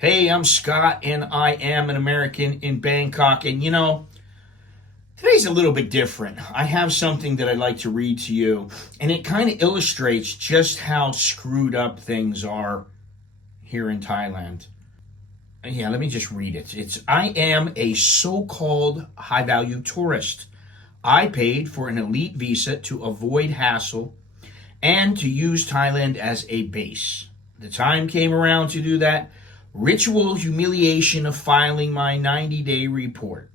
Hey, I'm Scott, and I am an American in Bangkok. And today's a little bit different. I have something that I'd like to read to you, and it kind of illustrates just how screwed up things are here in Thailand. Yeah, let me just read it. I am a so-called high-value tourist. I paid for an elite visa to avoid hassle and to use Thailand as a base. The time came around to do that ritual humiliation of filing my 90-day report.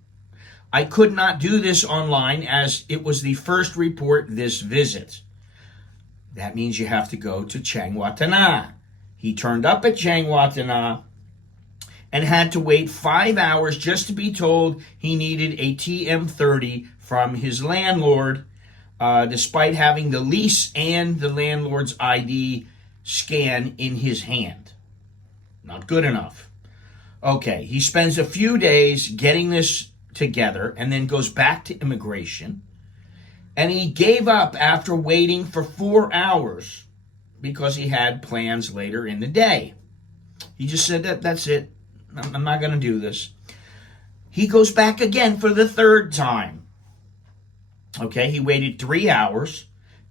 I could not do this online as it was the first report this visit. That means you have to go to Chiang Watana. He turned up at Chiang Watana and had to wait 5 hours just to be told he needed a TM30 from his landlord, despite having the lease and the landlord's ID scan in his hand. Not good enough. Okay, he spends a few days getting this together and then goes back to immigration. And he gave up after waiting for 4 hours because he had plans later in the day. He just said that's it. I'm not going to do this. He goes back again for the third time. Okay, he waited 3 hours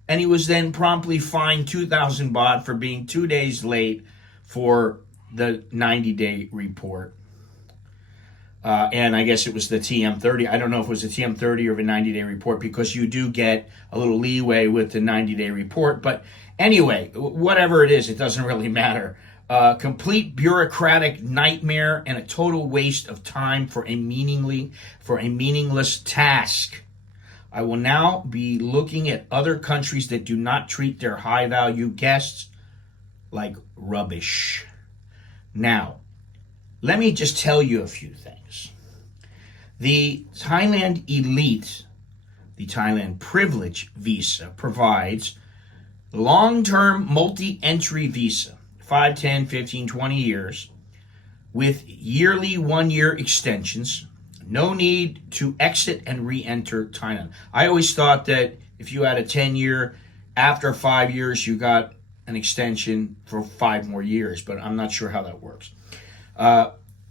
and he was then promptly fined 2,000 baht for being 2 days late for the 90-day report. And I guess it was the TM30. I don't know if it was a TM30 or a 90-day report because you do get a little leeway with the 90-day report. But anyway, whatever it is, it doesn't really matter. Complete bureaucratic nightmare and a total waste of time for a meaningless task. I will now be looking at other countries that do not treat their high-value guests like rubbish. Now, let me just tell you a few things. The Thailand Elite, the Thailand Privilege Visa provides long-term multi-entry visa, 5, 10, 15, 20 years, with yearly 1-year extensions. No need to exit and re-enter Thailand. I always thought that if you had a 10-year, after 5 years, you got an extension for 5 more years, but I'm not sure how that works.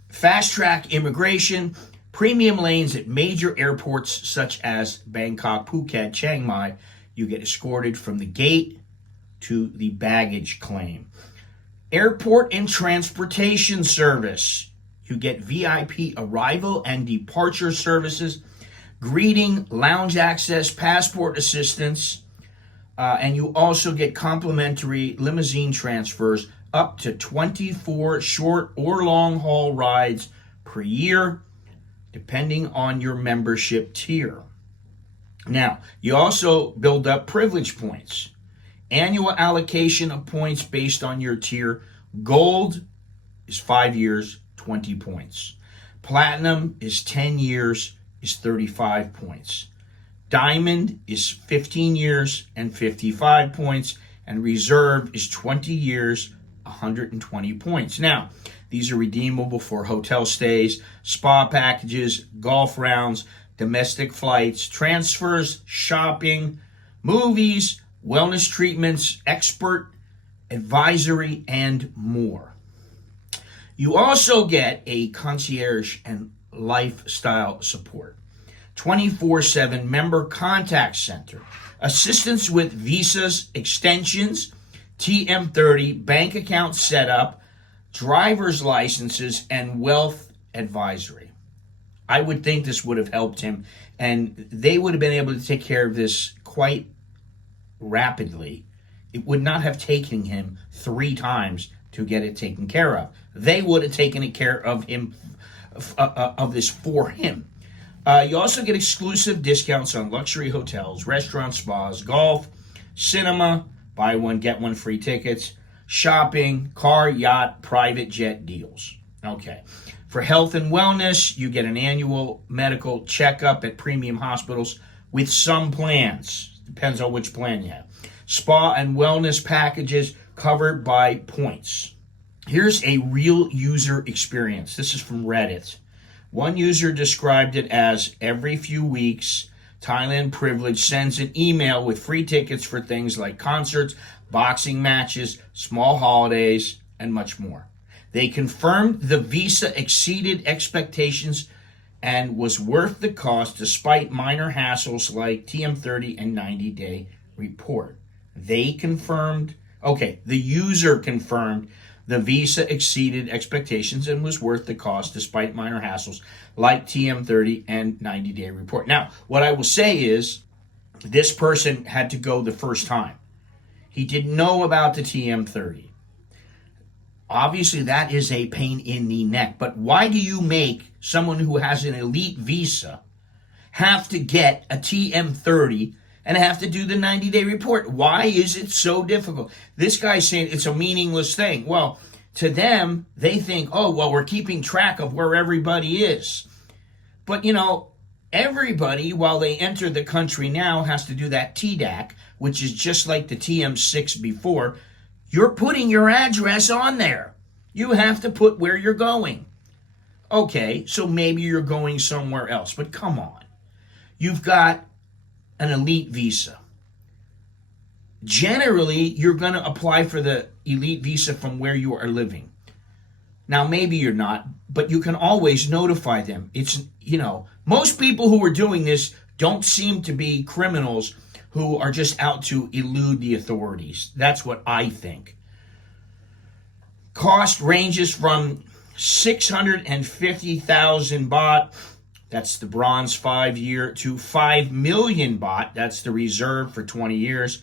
Fast-track immigration, premium lanes at major airports such as Bangkok, Phuket, Chiang Mai. You get escorted from the gate to the baggage claim. Airport and transportation service. You get VIP arrival and departure services, greeting, lounge access, passport assistance, and you also get complimentary limousine transfers up to 24 short or long haul rides per year, depending on your membership tier. Now, you also build up privilege points. Annual allocation of points based on your tier. Gold is 5 years, 20 points. Platinum is 10 years, is 35 points. Diamond is 15 years and 55 points, and reserve is 20 years, 120 points. Now, these are redeemable for hotel stays, spa packages, golf rounds, domestic flights, transfers, shopping, movies, wellness treatments, expert advisory, and more. You also get a concierge and lifestyle support. 24/7 member contact center, assistance with visas, extensions, TM30, bank account setup, driver's licenses, and wealth advisory. I would think this would have helped him, and they would have been able to take care of this quite rapidly. It would not have taken him 3 times to get it taken care of. They would have taken care of him, of this for him. You also get exclusive discounts on luxury hotels, restaurants, spas, golf, cinema, buy one, get one free tickets, shopping, car, yacht, private jet deals. Okay. For health and wellness, you get an annual medical checkup at premium hospitals with some plans. Depends on which plan you have. Spa and wellness packages covered by points. Here's a real user experience. This is from Reddit. One user described it as every few weeks, Thailand Privilege sends an email with free tickets for things like concerts, boxing matches, small holidays, and much more. They confirmed the visa exceeded expectations and was worth the cost despite minor hassles like TM30 and 90-day report. They confirmed, the user confirmed the visa exceeded expectations and was worth the cost despite minor hassles like TM30 and 90-day report. Now, what I will say is this person had to go the first time. He didn't know about the TM30. Obviously, that is a pain in the neck. But why do you make someone who has an elite visa have to get a TM30 and have to do the 90-day report? Why is it so difficult? This guy's saying it's a meaningless thing. Well, to them, they think, we're keeping track of where everybody is. But, everybody, while they enter the country now, has to do that TDAC, which is just like the TM6 before. You're putting your address on there. You have to put where you're going. Okay, so maybe you're going somewhere else, but come on. You've got an elite visa. Generally, you're going to apply for the elite visa from where you are living. Now, maybe you're not, but you can always notify them. It's, most people who are doing this don't seem to be criminals who are just out to elude the authorities. That's what I think. Cost ranges from 650,000 baht, that's the bronze 5-year, to 5 million baht, that's the reserve for 20 years.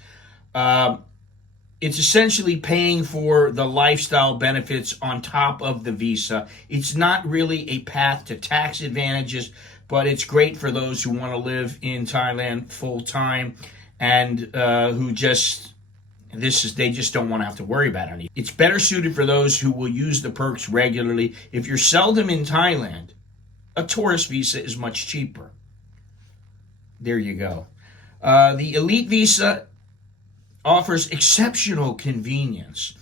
It's essentially paying for the lifestyle benefits on top of the visa. It's not really a path to tax advantages, but it's great for those who want to live in Thailand full time and who they just don't want to have to worry about anything. It's better suited for those who will use the perks regularly. If you're seldom in Thailand, a tourist visa is much cheaper. There you go. The elite visa offers exceptional convenience,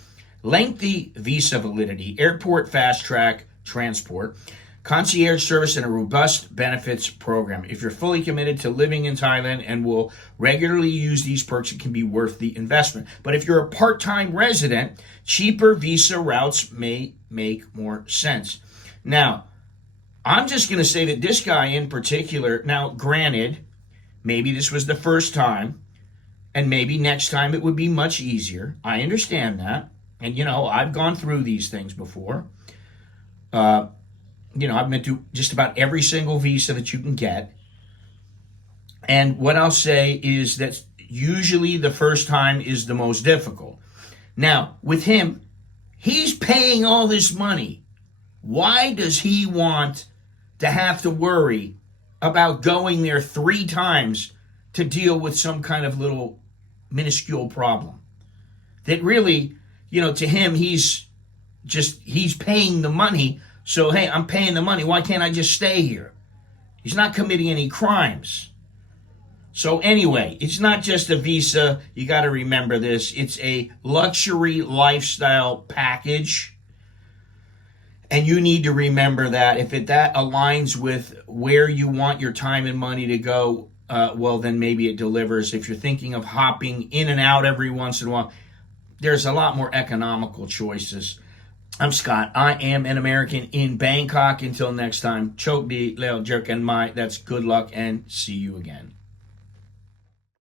lengthy visa validity, airport fast track transport, concierge service, and a robust benefits program. If you're fully committed to living in Thailand and will regularly use these perks, it can be worth the investment. But if you're a part-time resident, cheaper visa routes may make more sense. Now, I'm just going to say that this guy in particular, now granted, maybe this was the first time, and maybe next time it would be much easier. I understand that. And, I've gone through these things before. I've been to just about every single visa that you can get. And what I'll say is that usually the first time is the most difficult. Now, with him, he's paying all this money. Why does he want to have to worry about going there 3 times to deal with some kind of little minuscule problem? That really, to him, he's paying the money. So, hey, I'm paying the money. Why can't I just stay here? He's not committing any crimes. So anyway, it's not just a visa. You got to remember this. It's a luxury lifestyle package. And you need to remember that if that aligns with where you want your time and money to go, well, then maybe it delivers. If you're thinking of hopping in and out every once in a while, there's a lot more economical choices. I'm Scott. I am an American in Bangkok. Until next time, chok di leo jerk and my. That's good luck and see you again.